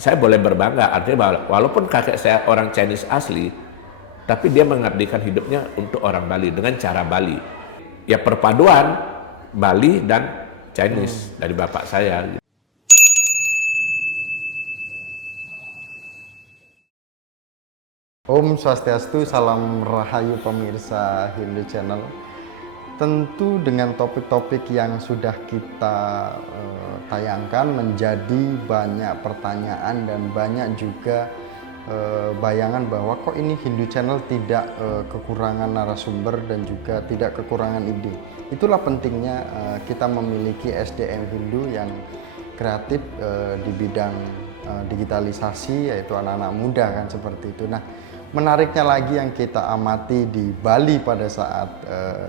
saya boleh berbangga, artinya walaupun kakek saya orang Chinese asli, tapi dia mengabdikan hidupnya untuk orang Bali dengan cara Bali. Ya perpaduan Bali dan Chinese dari bapak saya. Om Swastiastu, salam rahayu pemirsa Hindu Channel. Tentu dengan topik-topik yang sudah kita tayangkan menjadi banyak pertanyaan dan banyak juga bayangan bahwa kok ini Hindu Channel tidak kekurangan narasumber dan juga tidak kekurangan ide. Itulah pentingnya kita memiliki SDM Hindu yang kreatif di bidang digitalisasi, yaitu anak-anak muda kan seperti itu. Nah, menariknya lagi yang kita amati di Bali pada saat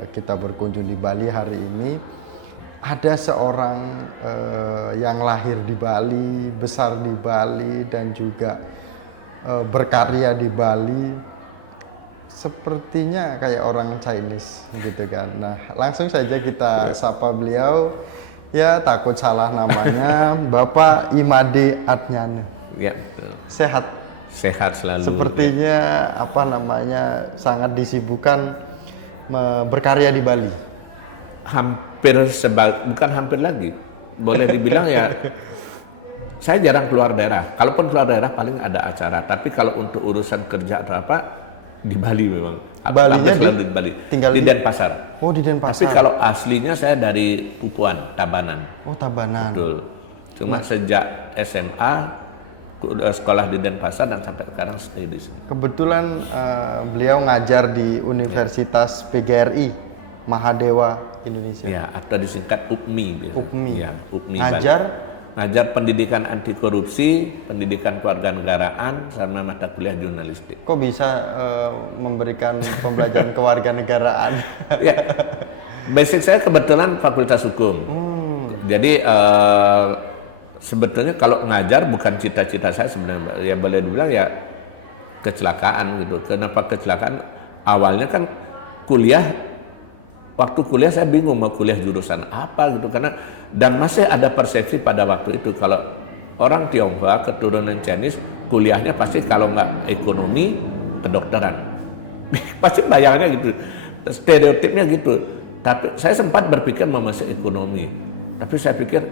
kita berkunjung di Bali hari ini, ada seorang yang lahir di Bali, besar di Bali, dan juga berkarya di Bali. Sepertinya kayak orang Chinese gitu kan. Nah, langsung saja kita sapa beliau. Ya, takut salah namanya, Bapak Imade Adnyana. Ya, betul. Sehat. Sehat selalu. Sepertinya apa namanya sangat disibukkan berkarya di Bali. Bukan hampir lagi. Boleh dibilang ya saya jarang keluar daerah. Kalaupun keluar daerah paling ada acara, tapi kalau untuk urusan kerja atau apa di Bali memang. Balinya di Bali. Tinggal di Denpasar. Oh, di Denpasar. Tapi kalau aslinya saya dari Pupuan, Tabanan. Oh, Tabanan. Betul. Cuma sejak SMA sekolah di Denpasar dan sampai sekarang stay di sini. Kebetulan beliau ngajar di Universitas PGRI Mahadewa Indonesia. Ya, atau disingkat UPMI. UPMI. Ya, UPMI. Ngajar pendidikan anti korupsi, pendidikan kewarganegaraan, sama mata kuliah jurnalistik. Kok bisa memberikan pembelajaran kewarganegaraan? Ya, basic saya kebetulan Fakultas Hukum. Jadi sebetulnya kalau ngajar bukan cita-cita saya sebenarnya. Ya boleh dibilang ya kecelakaan gitu. Kenapa kecelakaan? Awalnya kan waktu kuliah saya bingung mau kuliah jurusan apa gitu, karena dan masih ada persepsi pada waktu itu kalau orang Tionghoa keturunan Chinese kuliahnya pasti kalau nggak ekonomi kedokteran. Pasti bayangannya gitu, stereotipnya gitu. Tapi saya sempat berpikir mau masuk ekonomi, tapi saya pikir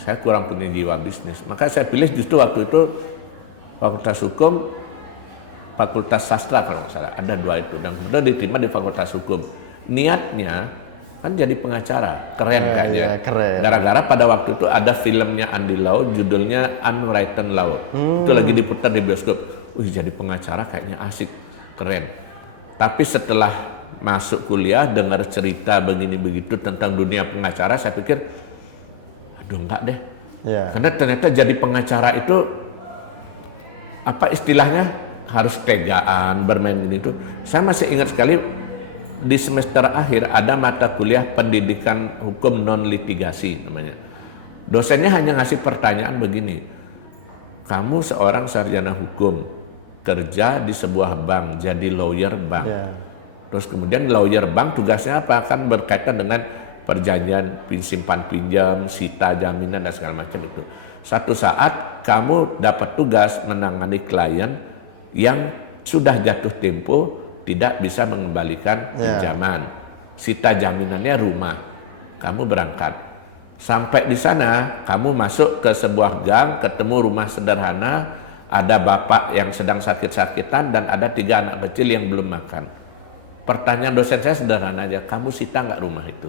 saya kurang punya jiwa bisnis, maka saya pilih justru waktu itu Fakultas Hukum, Fakultas Sastra kalau nggak salah, ada dua itu, dan kemudian diterima di Fakultas Hukum. Niatnya kan jadi pengacara, keren kayaknya. Ya, keren. Gara-gara pada waktu itu ada filmnya Andy Lau, judulnya Unwritten Law. Itu lagi diputar di bioskop. Jadi pengacara kayaknya asik, keren. Tapi setelah masuk kuliah, dengar cerita begini begitu tentang dunia pengacara, saya pikir, aduh enggak deh. Ya. Karena ternyata jadi pengacara itu apa istilahnya harus tegaan, bermain gini itu. Saya masih ingat sekali. Di semester akhir ada mata kuliah pendidikan hukum non litigasi namanya. Dosennya hanya ngasih pertanyaan begini, kamu seorang sarjana hukum, kerja di sebuah bank, jadi lawyer bank. Yeah. Terus kemudian lawyer bank tugasnya apa? Kan berkaitan dengan perjanjian simpan pinjam, sita jaminan dan segala macam itu. Satu saat kamu dapat tugas menangani klien yang sudah jatuh tempo, tidak bisa mengembalikan pinjaman. Sita jaminannya rumah. Kamu berangkat. Sampai di sana, kamu masuk ke sebuah gang, ketemu rumah sederhana, ada bapak yang sedang sakit-sakitan dan ada 3 anak kecil yang belum makan. Pertanyaan dosen saya sederhana aja, kamu sita nggak rumah itu?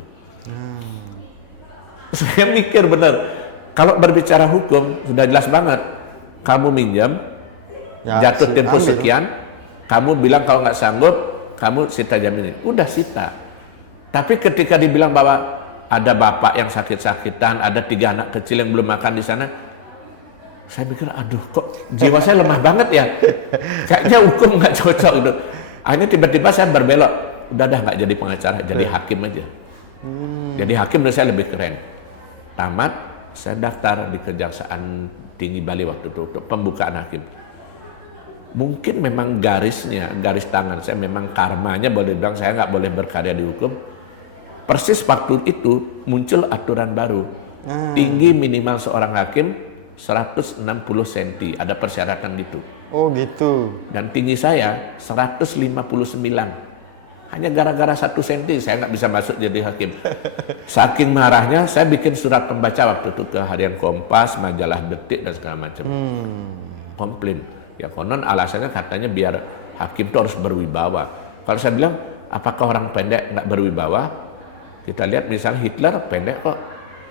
Saya mikir bener, kalau berbicara hukum sudah jelas banget. Kamu minjam, jatuh tempo sekian, kamu bilang kalau nggak sanggup, kamu sita jaminan. Udah sita. Tapi ketika dibilang bahwa ada bapak yang sakit-sakitan, ada 3 anak kecil yang belum makan di sana, saya pikir, aduh kok jiwa saya lemah banget ya. Kayaknya hukum nggak cocok gitu. Akhirnya tiba-tiba saya berbelok, udah nggak jadi pengacara, jadi hakim aja. Jadi hakim menurut saya lebih keren. Tamat, saya daftar di Kejaksaan Tinggi Bali waktu itu untuk pembukaan hakim. Mungkin memang garis tangan saya, memang karmanya boleh bilang saya nggak boleh berkarya di hukum. Persis waktu itu muncul aturan baru, tinggi minimal seorang hakim 160 cm, ada persyaratan gitu. Oh gitu. Dan tinggi saya 159. Hanya gara-gara 1 cm saya nggak bisa masuk jadi hakim. Saking marahnya saya bikin surat pembaca waktu itu ke Harian Kompas, majalah Detik dan segala macam. Komplain. Ya konon alasannya katanya biar hakim itu harus berwibawa. Kalau saya bilang, apakah orang pendek nggak berwibawa? Kita lihat misalnya Hitler pendek kok,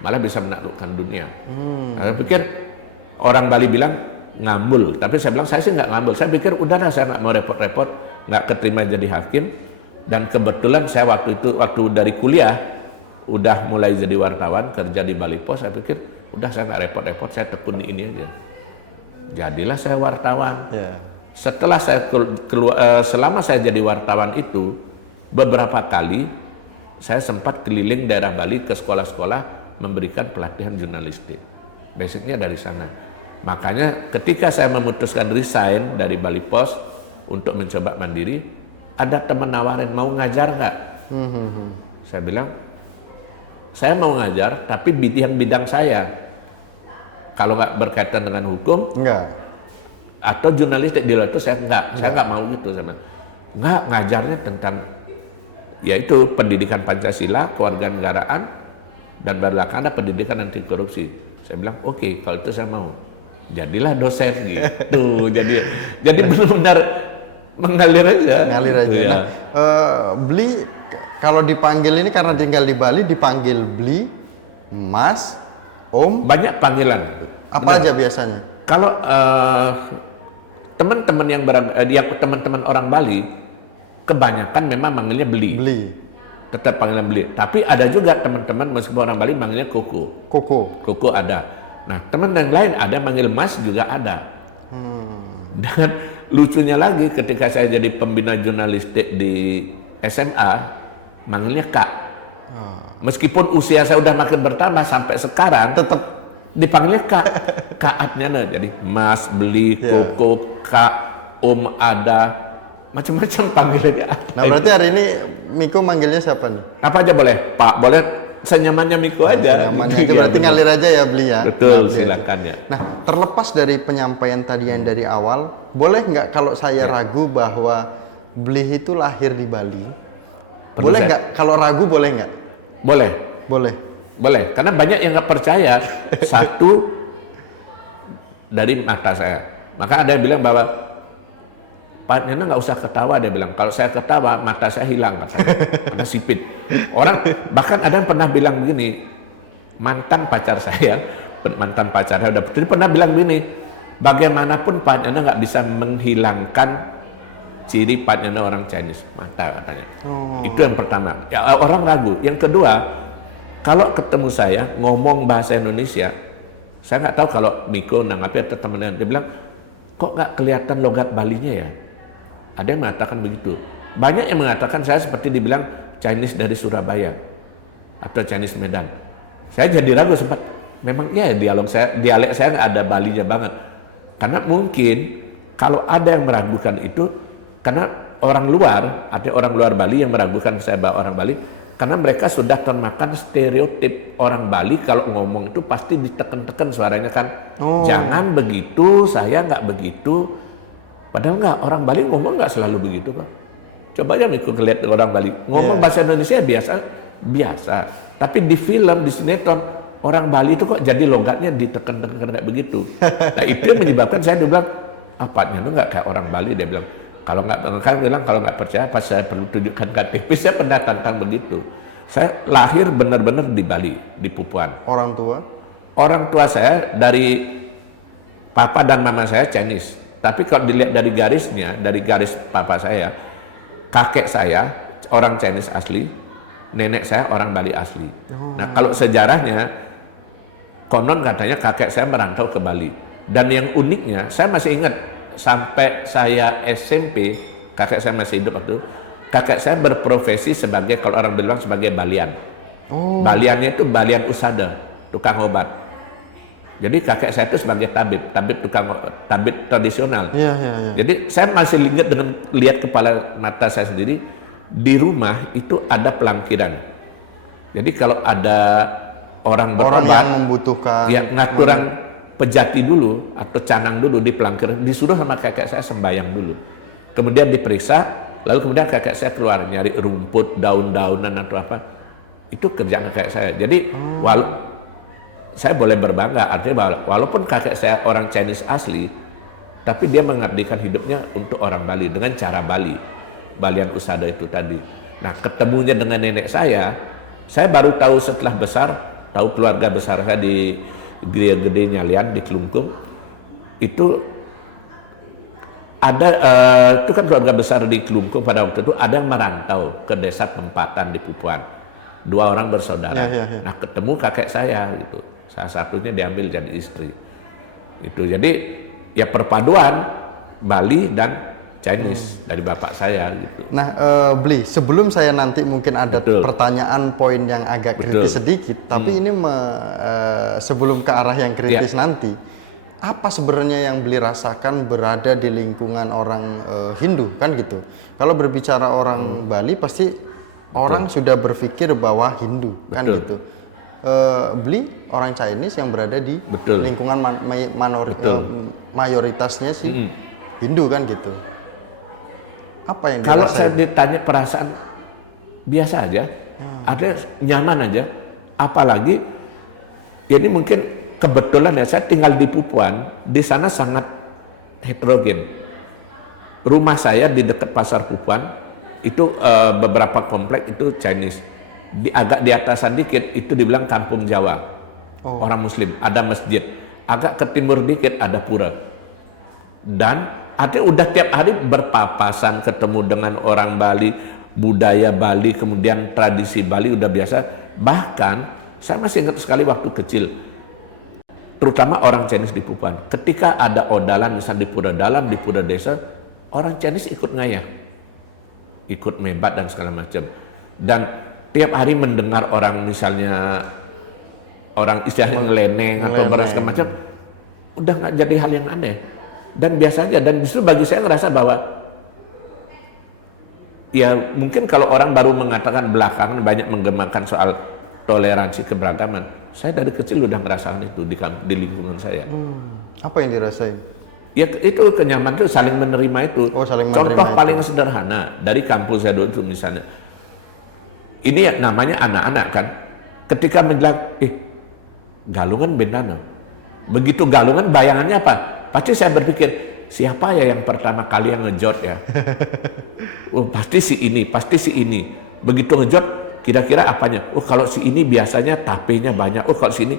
malah bisa menaklukkan dunia. Saya pikir orang Bali bilang ngambul, tapi saya bilang saya sih nggak ngambul. Saya pikir udahlah saya nggak mau repot-repot, nggak keterima jadi hakim. Dan kebetulan saya waktu dari kuliah udah mulai jadi wartawan, kerja di Bali Pos. Saya pikir udah saya nggak repot-repot, saya tekuni ini aja. Jadilah saya wartawan. Setelah saya selama saya jadi wartawan itu, beberapa kali saya sempat keliling daerah Bali ke sekolah-sekolah memberikan pelatihan jurnalistik. Basicnya dari sana. Makanya ketika saya memutuskan resign dari Bali Pos untuk mencoba mandiri, ada teman nawarin, mau ngajar nggak? Saya bilang, saya mau ngajar, tapi bidang saya. Kalau nggak berkaitan dengan hukum, enggak. Atau jurnalistik di luar itu saya nggak mau gitu. Saya bilang, nggak, ngajarnya tentang, yaitu pendidikan Pancasila, kewarganegaraan, dan belakangan ada pendidikan anti korupsi. Saya bilang, oke, kalau itu saya mau. Jadilah dosen gitu. jadi benar-benar mengalir aja. Ngalir aja. Ya. Nah, Bli kalau dipanggil ini karena tinggal di Bali dipanggil Bli, Mas, Om. Banyak panggilan. Apa aja biasanya? Kalau teman-teman yang teman-teman orang Bali, kebanyakan memang manggilnya Bli. Bli. Tetap panggilan Bli. Tapi ada juga teman-teman meskipun orang Bali manggilnya Koko. Koko ada. Nah teman yang lain ada manggil Mas juga ada. Dan lucunya lagi ketika saya jadi pembina jurnalistik di SMA, manggilnya Kak. Meskipun usia saya udah makin bertambah sampai sekarang, tetap dipanggilnya Kak. Kaatnya jadi Mas, Bli, Koko, Kak, Om ada, macam-macam panggilannya. Nah berarti hari ini Miko manggilnya siapa nih? Apa aja boleh, Pak, boleh senyamannya Miko aja. Senyamannya aja, berarti ngalir aja ya Bli ya. Betul, silakan ya. Nah terlepas dari penyampaian tadi yang dari awal, boleh nggak kalau saya ragu bahwa Bli itu lahir di Bali? Boleh nggak? Kalau ragu boleh nggak? Boleh. Boleh. Karena banyak yang nggak percaya. Satu dari mata saya. Maka ada yang bilang bahwa Pak Nena nggak usah ketawa, dia bilang. Kalau saya ketawa mata saya hilang katanya. Karena sipit. Orang bahkan ada yang pernah bilang begini, mantan pacar saya udah pernah bilang begini, bagaimanapun Pak Nena nggak bisa menghilangkan ciri Pak Nena orang Chinese, mata katanya. Itu yang pertama. Ya, orang ragu. Yang kedua, kalau ketemu saya ngomong bahasa Indonesia, saya nggak tahu kalau Miko nanggapi atau teman-teman, dia bilang kok nggak kelihatan logat Balinya ya? Ada yang mengatakan begitu. Banyak yang mengatakan saya seperti dibilang Chinese dari Surabaya atau Chinese Medan. Saya jadi ragu sempat. Memang ya dialek saya nggak ada Balinya banget. Karena mungkin kalau ada yang meragukan itu karena orang luar Bali yang meragukan saya bahwa orang Bali, karena mereka sudah termakan stereotip orang Bali kalau ngomong itu pasti ditekan-tekan suaranya kan. Jangan begitu, saya nggak begitu. Padahal nggak, orang Bali ngomong nggak selalu begitu Pak. Coba aja ikut lihat orang Bali ngomong bahasa Indonesia biasa. Tapi di film, di sinetron, orang Bali itu kok jadi logatnya ditekan-tekan kayak begitu. Nah itu yang menyebabkan saya bilang, apanya itu nggak kayak orang Bali, dia bilang. Kalau nggak percaya, pas saya perlu tunjukkan KTP, saya pernah tantang begitu. Saya lahir benar-benar di Bali, di Pupuan. Orang tua? Orang tua saya dari papa dan mama saya Chinese. Tapi kalau dilihat dari garisnya, dari garis papa saya, kakek saya orang Chinese asli, nenek saya orang Bali asli. Nah kalau sejarahnya, konon katanya kakek saya merantau ke Bali. Dan yang uniknya, saya masih ingat, sampai saya SMP, kakek saya masih hidup waktu itu, kakek saya berprofesi sebagai, kalau orang bilang sebagai balian. Baliannya itu balian usada, tukang obat. Jadi kakek saya itu sebagai tabib tradisional. Jadi saya masih ingat dengan lihat kepala mata saya sendiri, di rumah itu ada pelangkiran. Jadi kalau ada orang berobat, yang membutuhkan, ya ngaturan Pejati dulu atau Canang dulu di Pelangkir, disuruh sama kakek saya sembahyang dulu. Kemudian diperiksa, lalu kemudian kakek saya keluar nyari rumput, daun-daunan atau apa. Itu kerjaan kakek saya. Jadi saya boleh berbangga, artinya walaupun kakek saya orang Chinese asli, tapi dia mengabdikan hidupnya untuk orang Bali dengan cara Bali, Balian Usada itu tadi. Nah, ketemunya dengan nenek saya baru tahu setelah besar, tahu keluarga besar saya di Gria Gede Nyalian di Kelungkung. Itu ada, itu kan keluarga besar di Kelungkung pada waktu itu ada yang merantau ke desa Tempatan di Pupuan. 2 orang bersaudara. Nah, ketemu kakek saya gitu. Salah satunya diambil jadi istri. Itu jadi ya perpaduan Bali dan Chinese dari bapak saya gitu. Nah, Bli, sebelum saya nanti mungkin ada Betul. pertanyaan poin yang agak kritis sedikit, tapi ini sebelum ke arah yang kritis nanti, apa sebenarnya yang Bli rasakan berada di lingkungan orang Hindu kan gitu? Kalau berbicara orang Bali pasti orang sudah berpikir bahwa Hindu kan gitu. Bli orang Chinese yang berada di lingkungan mayoritasnya sih Hindu kan gitu. Apa yang kalau dirasain? saya ditanya perasaan biasa aja, ada nyaman aja. Apalagi ini mungkin kebetulan ya saya tinggal di Pupuan, di sana sangat heterogen. Rumah saya di dekat pasar Pupuan itu beberapa komplek itu Chinese. Agak di atasan dikit itu dibilang kampung Jawa, orang Muslim, ada masjid. Agak ke timur dikit ada pura. Dan artinya udah tiap hari berpapasan ketemu dengan orang Bali, budaya Bali, kemudian tradisi Bali udah biasa. Bahkan saya masih ingat sekali waktu kecil, terutama orang Chinese di Pupuan, ketika ada odalan misalnya di pura dalam, di pura desa, orang Chinese ikut ngayah, ikut mebat dan segala macam. Dan tiap hari mendengar orang misalnya orang istilahnya ngeleneng atau beras segala macam, udah nggak jadi hal yang aneh. Dan biasa aja, dan justru bagi saya ngerasa bahwa ya mungkin kalau orang baru mengatakan belakangan banyak menggemakan soal toleransi keberagaman, saya dari kecil udah ngerasain itu di lingkungan saya. Apa yang dirasain? Ya itu kenyaman itu saling menerima itu. Saling Contoh menerima paling itu. sederhana dari kampus saya dulu itu misalnya, ini ya namanya anak-anak kan, ketika bilang Galungan Bendana, begitu Galungan bayangannya apa? Pasti saya berpikir, siapa ya yang pertama kali yang ngejot ya? Pasti si ini, pasti si ini. Begitu ngejot, kira-kira apanya? Kalau si ini biasanya tapenya banyak. Kalau si ini.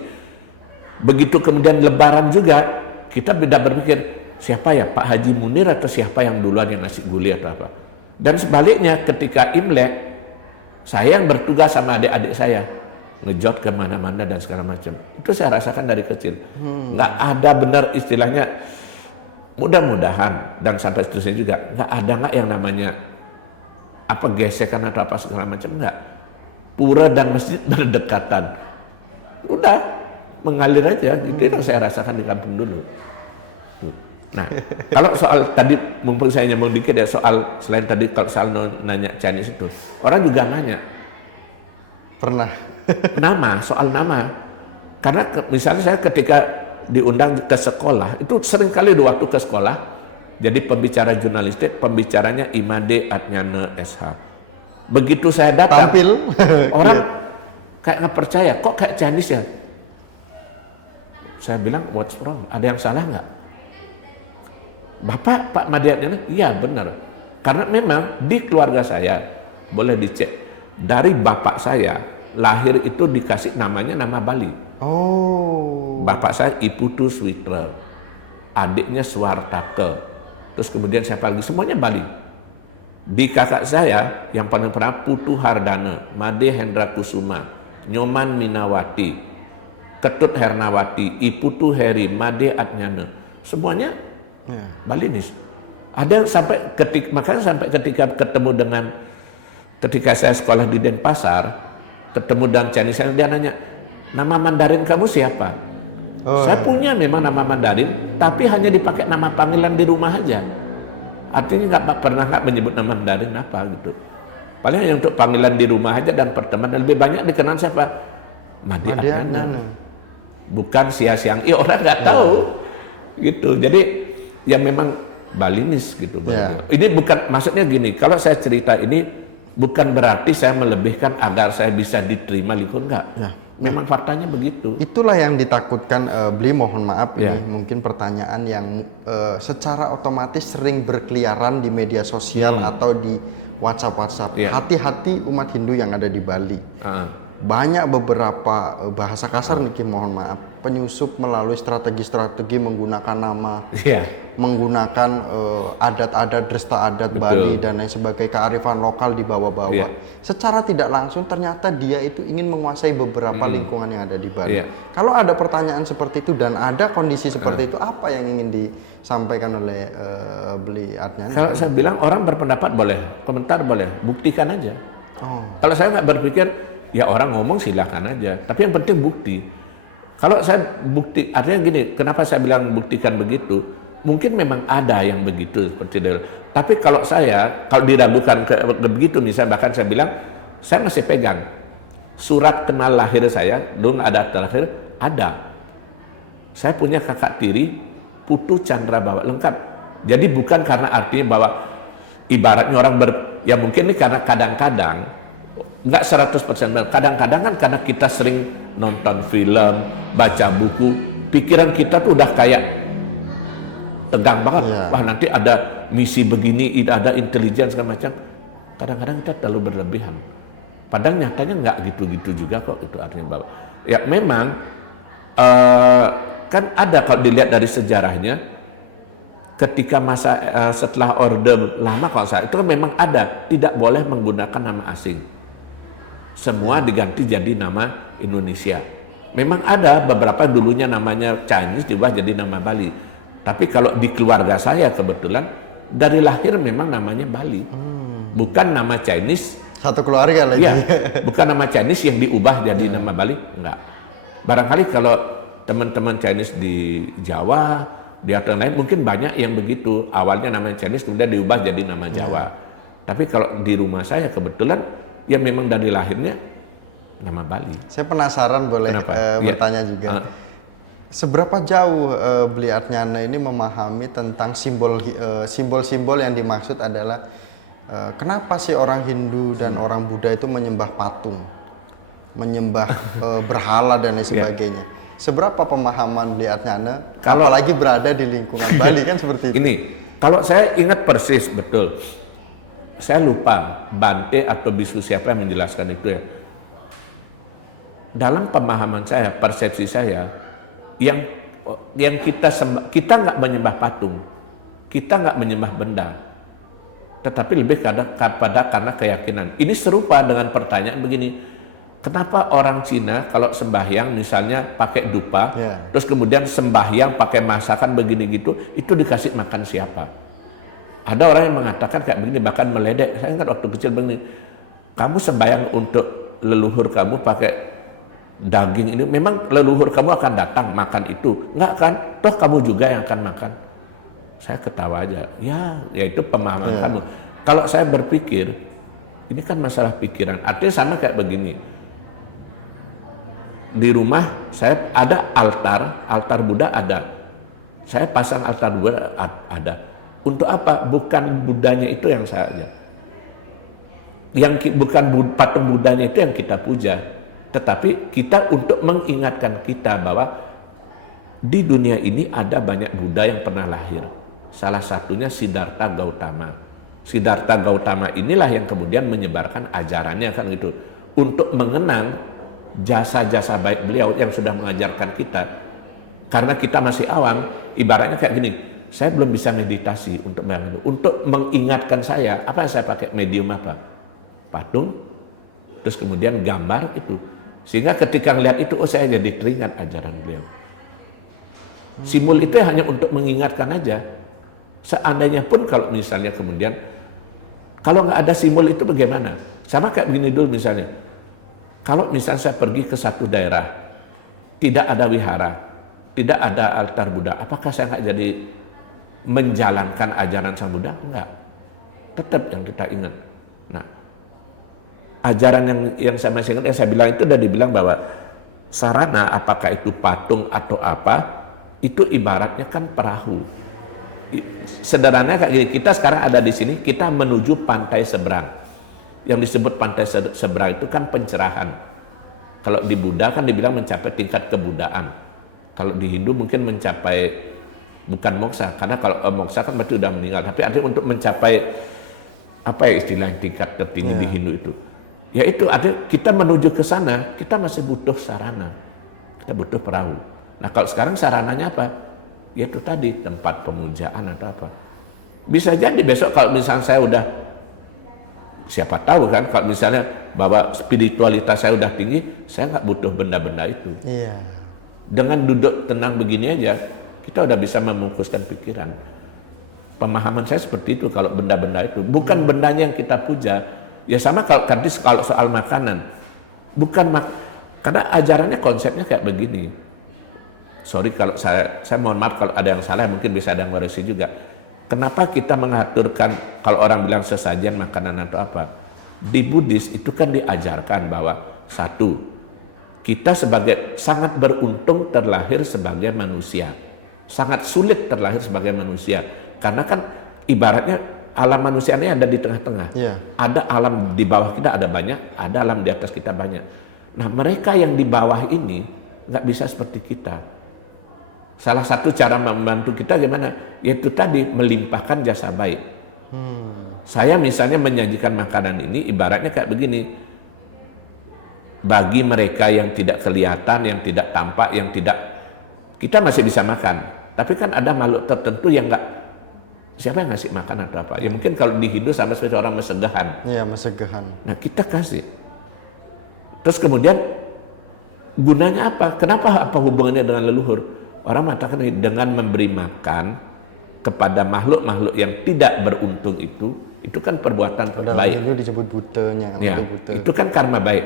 Begitu kemudian lebaran juga, kita beda berpikir, siapa ya? Pak Haji Munir atau siapa yang duluan yang ngasih guli atau apa? Dan sebaliknya ketika Imlek, saya yang bertugas sama adik-adik saya. Ngejot kemana-mana dan segala macam. Itu saya rasakan dari kecil. Nggak ada benar istilahnya, mudah-mudahan dan sampai seterusnya juga nggak ada yang namanya apa gesekan atau apa segala macam, nggak. Pura dan masjid berdekatan. Udah mengalir aja. Itu yang saya rasakan di kampung dulu. Nah, kalau soal tadi mumpung saya nyambung dikit ya soal selain tadi kalau soal nanya Chinese itu, orang juga nanya. Pernah. Soal nama. Karena misalnya saya ketika diundang ke sekolah, itu sering kali waktu ke sekolah, jadi pembicara jurnalistik, pembicaranya Imade Adnyana SH. Begitu saya datang, tampil, orang kayak nggak percaya, kok kayak Chinese ya? Saya bilang, what's wrong? Ada yang salah nggak? Bapak, Pak Made Adnyana? Iya benar. Karena memang di keluarga saya, boleh dicek, dari bapak saya, lahir itu dikasih namanya nama Bali. Bapak saya Iputu Switra, adiknya Swartake, terus kemudian siapa lagi? Semuanya Bali. Di kakak saya yang paling pernah Putu Hardana, Made Hendra Kusuma, Nyoman Minawati, Ketut Hernawati, Iputu Heri, Made Adnyana, semuanya Balinis. Ada yang makanya sampai ketika ketemu dengan, ketika saya sekolah di Denpasar, ketemu dengan Chinese, dia nanya, nama Mandarin kamu siapa? Saya punya memang nama Mandarin, tapi hanya dipakai nama panggilan di rumah aja. Artinya pernah menyebut nama Mandarin apa gitu. Paling hanya untuk panggilan di rumah aja dan pertemanan. Lebih banyak dikenal siapa? Made Adnyana. bukan sia-siang. Orang nggak tahu, gitu. Jadi ya memang Balinis gitu. Ini bukan maksudnya gini. Kalau saya cerita ini bukan berarti saya melebihkan agar saya bisa diterima lingkungan, enggak. Memang faktanya begitu. Itulah yang ditakutkan Bli, mohon maaf ini mungkin pertanyaan yang secara otomatis sering berkeliaran di media sosial atau di WhatsApp. Hati-hati umat Hindu yang ada di Bali. Banyak beberapa bahasa kasar nih, mohon maaf, penyusup melalui strategi-strategi menggunakan nama, menggunakan adat-adat, dresta adat Bali dan lain sebagainya, kearifan lokal dibawa-bawa. Secara tidak langsung ternyata dia itu ingin menguasai beberapa lingkungan yang ada di Bali. Kalau ada pertanyaan seperti itu dan ada kondisi seperti itu, apa yang ingin disampaikan oleh Bli Adnan? Kalau saya bilang orang berpendapat boleh, komentar boleh, buktikan aja. Kalau saya nggak berpikir ya orang ngomong silahkan aja, tapi yang penting bukti. Kalau saya bukti, artinya gini, kenapa saya bilang buktikan begitu? Mungkin memang ada yang begitu seperti itu. Tapi kalau diragukan ke begitu, misalnya bahkan saya bilang, saya masih pegang surat kenal lahir saya, dulu ada terakhir, ada. Saya punya kakak tiri, Putu Chandra Bawa, lengkap. Jadi bukan karena artinya bahwa ibaratnya orang ya mungkin ini karena kadang-kadang, nggak 100%, kadang-kadang kan karena kita sering nonton film, baca buku, pikiran kita tuh udah kayak tegang banget. Wah nanti ada misi begini, ada intelijen segala macam. Kadang-kadang kita terlalu berlebihan. Padahal nyatanya nggak gitu-gitu juga kok, itu artinya bahwa ya memang kan ada kalau dilihat dari sejarahnya, ketika masa setelah Orde Lama kalau saya itu kan memang ada tidak boleh menggunakan nama asing. Semua diganti jadi nama Indonesia. Memang ada beberapa dulunya namanya Chinese diubah jadi nama Bali. Tapi kalau di keluarga saya kebetulan dari lahir memang namanya Bali. Bukan nama Chinese. Satu keluarga lagi. Ya, bukan nama Chinese yang diubah jadi nama Bali, enggak. Barangkali kalau teman-teman Chinese di Jawa, di atau lain mungkin banyak yang begitu. Awalnya namanya Chinese kemudian diubah jadi nama Jawa. Tapi kalau di rumah saya kebetulan ya memang dari lahirnya nama Bali. Saya penasaran boleh bertanya juga. Seberapa jauh Bli Adnan ini memahami tentang simbol-simbol yang dimaksud adalah kenapa sih orang Hindu dan orang Buddha itu menyembah patung, menyembah berhala dan lain sebagainya. Seberapa pemahaman Bli Adnan apalagi berada di lingkungan Bali kan seperti itu. Ini kalau saya ingat persis betul. Saya lupa Bante atau bisu siapa yang menjelaskan itu ya. Dalam pemahaman saya, persepsi saya, yang kita nggak menyembah patung, kita nggak menyembah benda, tetapi lebih kepada karena keyakinan. Ini serupa dengan pertanyaan begini, kenapa orang Cina kalau sembahyang misalnya pakai dupa, terus kemudian sembahyang pakai masakan begini gitu, itu dikasih makan siapa? Ada orang yang mengatakan kayak begini, bahkan meledek. Saya ingat waktu kecil begini, kamu sembahyang untuk leluhur kamu pakai daging ini, memang leluhur kamu akan datang makan itu? Enggak kan? Toh kamu juga yang akan makan. Saya ketawa aja. Ya itu pemahaman kamu. Kalau saya berpikir, ini kan masalah pikiran. Artinya sama kayak begini. Di rumah saya ada altar Buddha ada. Saya pasang altar Buddha ada. Untuk apa? Bukan Budanya itu yang saya aja. Bukan patung Budanya itu yang kita puja. Tetapi kita untuk mengingatkan kita bahwa di dunia ini ada banyak Buddha yang pernah lahir. Salah satunya Siddhartha Gautama. Siddhartha Gautama inilah yang kemudian menyebarkan ajarannya kan gitu. Untuk mengenang jasa-jasa baik beliau yang sudah mengajarkan kita. Karena kita masih awam, ibaratnya kayak gini. Saya belum bisa meditasi untuk mengingatkan saya, apa yang saya pakai medium apa? Patung, terus kemudian gambar itu. Sehingga ketika melihat itu, saya jadi teringat ajaran beliau. Simbol itu hanya untuk mengingatkan aja. Seandainya pun kalau misalnya kemudian, kalau nggak ada simbol itu bagaimana? Sama kayak begini dulu misalnya. Kalau misalnya saya pergi ke satu daerah, tidak ada wihara, tidak ada altar Buddha, apakah saya nggak jadi menjalankan ajaran Sang Buddha? Enggak. Tetap yang kita ingat. Nah, ajaran yang saya masih ingat, yang saya bilang itu udah dibilang bahwa sarana, apakah itu patung atau apa, itu ibaratnya kan perahu. Sederhananya kayak gini, kita sekarang ada di sini, kita menuju pantai seberang. Yang disebut pantai seberang itu kan pencerahan. Kalau di Buddha kan dibilang mencapai tingkat kebudaan. Kalau di Hindu mungkin mencapai, bukan moksa, karena kalau moksa kan berarti udah meninggal. Tapi artinya untuk mencapai, apa ya istilah tingkat tertinggi di Hindu itu. Ya itu, artinya kita menuju ke sana, kita masih butuh sarana. Kita butuh perahu. Nah kalau sekarang sarananya apa? Ya itu tadi, tempat pemujaan atau apa. Bisa jadi besok kalau misalnya saya udah, siapa tahu kan, kalau misalnya bahwa spiritualitas saya udah tinggi, saya nggak butuh benda-benda itu. Iya. Dengan duduk tenang begini aja, kita udah bisa memfokuskan pikiran. Pemahaman saya seperti itu kalau benda-benda itu. Bukan bendanya yang kita puja. Ya sama kalau soal makanan. Karena ajarannya konsepnya kayak begini. Sorry kalau saya mohon maaf kalau ada yang salah, mungkin bisa ada yang koreksi juga. Kenapa kita mengaturkan, kalau orang bilang sesajen makanan atau apa, di Buddhis itu kan diajarkan bahwa satu, kita sangat beruntung terlahir sebagai manusia, sangat sulit terlahir sebagai manusia, karena kan ibaratnya alam manusia ini ada di tengah-tengah. Ada alam di bawah kita ada banyak, ada alam di atas kita banyak. Nah mereka yang di bawah ini nggak bisa seperti kita. Salah satu cara membantu kita gimana? Yaitu tadi melimpahkan jasa baik. Saya misalnya menyajikan makanan ini ibaratnya kayak begini. Bagi mereka yang tidak kelihatan, yang tidak tampak, yang tidak, kita masih bisa makan. Tapi kan ada makhluk tertentu yang nggak, siapa yang ngasih makan atau apa? Ya mungkin kalau di Hindu sama seperti orang mesegahan. Iya, mesegahan. Nah kita kasih. Terus kemudian gunanya apa? Kenapa apa hubungannya dengan leluhur? Orang mengatakan dengan memberi makan kepada makhluk-makhluk yang tidak beruntung itu kan perbuatan baik. Itu disebut butenya. Ya, itu kan karma baik.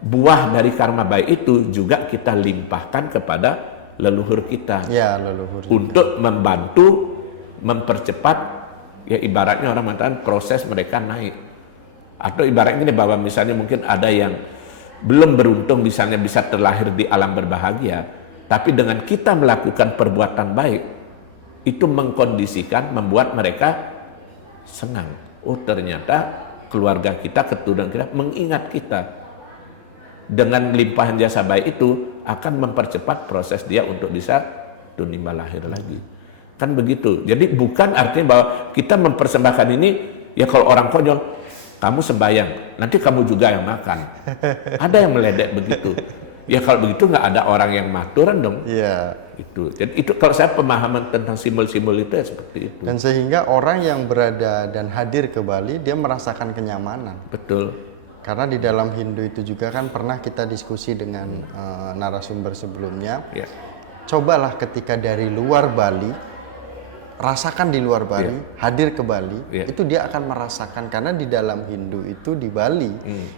Buah dari karma baik itu juga kita limpahkan kepada leluhur kita. Ya, leluhur. Untuk membantu, mempercepat, ya ibaratnya orang mengatakan proses mereka naik. Atau ibaratnya ini bahwa misalnya mungkin ada yang belum beruntung misalnya bisa terlahir di alam berbahagia. Tapi dengan kita melakukan perbuatan baik, itu mengkondisikan, membuat mereka senang. Oh ternyata keluarga kita, keturunan kita mengingat kita. Dengan limpahan jasa baik itu akan mempercepat proses dia untuk bisa tunimba lahir lagi. Kan begitu. Jadi bukan artinya bahwa kita mempersembahkan ini, ya kalau orang konyol, kamu sembahyang, nanti kamu juga yang makan. Ada yang meledek begitu. Ya kalau begitu nggak ada orang yang maturan dong. Iya. Itu. Jadi itu kalau saya pemahaman tentang simbol-simbol itu ya seperti itu. Dan sehingga orang yang berada dan hadir ke Bali dia merasakan kenyamanan. Betul. Karena di dalam Hindu itu juga kan pernah kita diskusi dengan narasumber sebelumnya. Ya. Cobalah ketika dari luar Bali, rasakan di luar Bali, hadir ke Bali, itu dia akan merasakan karena di dalam Hindu itu di Bali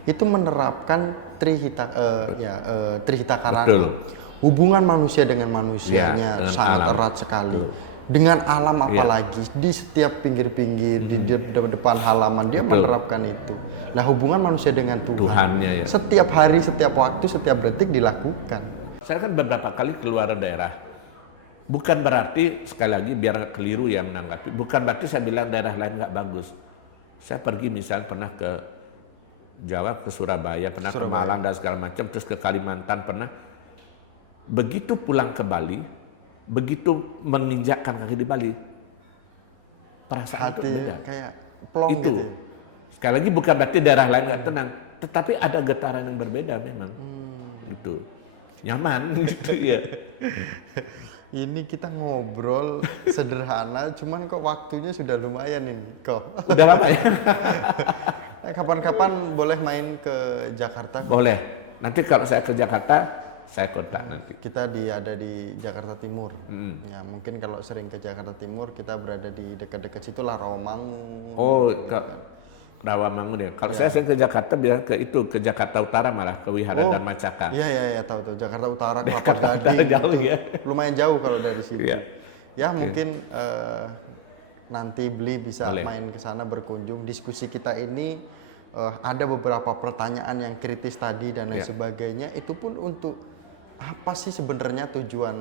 itu menerapkan Trihita Karana. Hubungan manusia dengan manusianya sangat erat sekali. Dengan alam apalagi di setiap pinggir-pinggir di depan halaman dia menerapkan itu. Nah, hubungan manusia dengan Tuhan setiap hari, setiap waktu, setiap detik dilakukan. Saya kan beberapa kali keluar daerah. Bukan berarti, sekali lagi biar keliru yang menanggapi, bukan berarti saya bilang daerah lain nggak bagus. Saya pergi misalnya pernah ke Jawa, ke Surabaya, pernah ke Malang dan segala macam, terus ke Kalimantan pernah. Begitu pulang ke Bali, begitu menginjakkan kaki di Bali, perasaan hati itu beda. Kayak plong itu. gitu. Sekali lagi bukan berarti daerah lain nggak tenang, tetapi ada getaran yang berbeda memang. Gitu. Nyaman gitu ya. Ini kita ngobrol sederhana, cuman kok waktunya sudah lumayan ini, kok. Udah lama ya? Kapan-kapan boleh main ke Jakarta? Boleh. Nanti kalau saya ke Jakarta, saya kontak nanti. Kita ada di Jakarta Timur. Ya, mungkin kalau sering ke Jakarta Timur, kita berada di dekat-dekat situ lah, Rawamangun. Oh, ke Rawamangun ya. Kalau saya sering ke Jakarta, bilang ke Jakarta Utara malah, ke Wihara Dharma Caka. Iya, tahu. Jakarta Utara, Kelapa Jakarta Gading. jauh ya. Lumayan jauh kalau dari situ. Iya. Ya, mungkin nanti Beli bisa Boleh. main ke sana berkunjung. Diskusi kita ini ada beberapa pertanyaan yang kritis tadi dan lain Ya. sebagainya, itu pun untuk apa sih sebenarnya tujuan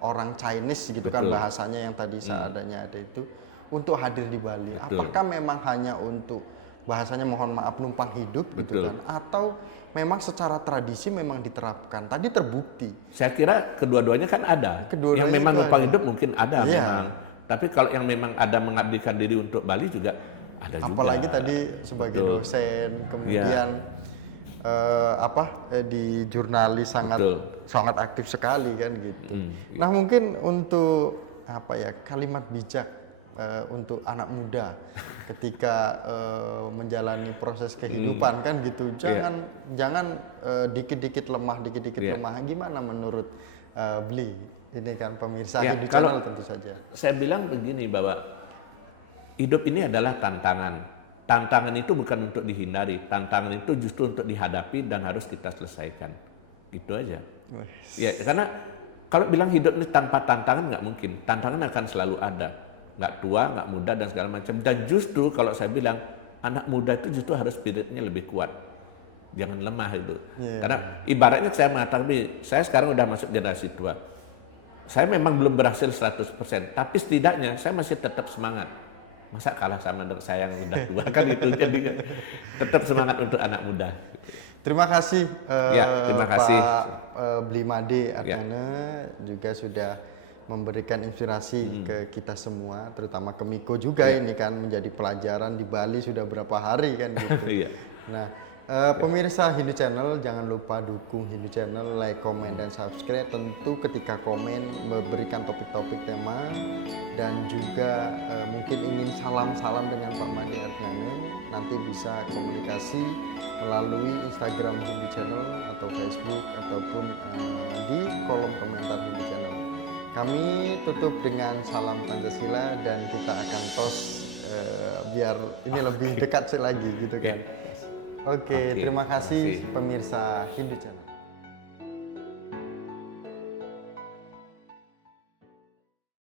orang Chinese gitu kan Betul. bahasanya yang tadi seadanya ada itu untuk hadir di Bali. Betul. Apakah memang hanya untuk bahasanya mohon maaf numpang hidup gitu Betul. kan, atau memang secara tradisi memang diterapkan? Tadi terbukti. Saya kira kedua-duanya kan ada. Kedua-duanya Yang memang itu numpang ada. hidup mungkin ada Iya. memang. Tapi kalau yang memang ada mengabdikan diri untuk Bali juga ada juga. Apalagi tadi sebagai Betul. dosen, kemudian di jurnalis Betul. sangat aktif sekali kan gitu. Iya. Nah mungkin untuk kalimat bijak untuk anak muda ketika menjalani proses kehidupan kan gitu. Jangan dikit-dikit lemah, Iya. lemah. Gimana menurut Bli? Ini kan pemirsa Ya, Hindu kalau- Channel tentu saja. Saya bilang begini bahwa hidup ini adalah tantangan. Tantangan itu bukan untuk dihindari, tantangan itu justru untuk dihadapi dan harus kita selesaikan. Gitu aja. Ya, karena kalau bilang hidup ini tanpa tantangan nggak mungkin. Tantangan akan selalu ada. Nggak tua, nggak muda dan segala macam. Dan justru kalau saya bilang anak muda itu justru harus spiritnya lebih kuat. Jangan lemah itu. Karena ibaratnya saya mengatakan, saya sekarang udah masuk generasi tua. Saya memang belum berhasil 100%, tapi setidaknya saya masih tetap semangat. Masa kalah sama saya yang udah tua kan itu jadinya. Tetap semangat untuk anak muda. Terima kasih, Terima kasih. Pak Bli Made Ardana juga sudah memberikan inspirasi ke kita semua, terutama ke Miko juga ini kan menjadi pelajaran di Bali sudah berapa hari kan gitu. Iya. Nah, pemirsa Hindu Channel jangan lupa dukung Hindu Channel, like, komen, dan subscribe. Tentu ketika komen memberikan topik-topik tema dan juga mungkin ingin salam-salam dengan Pak Made Ardana, nanti bisa komunikasi melalui Instagram Hindu Channel atau Facebook ataupun di kolom komentar Hindu Channel. Kami tutup dengan salam Pancasila dan kita akan tos biar ini lebih dekat lagi gitu kan. Oke, terima kasih pemirsa Hindu Channel.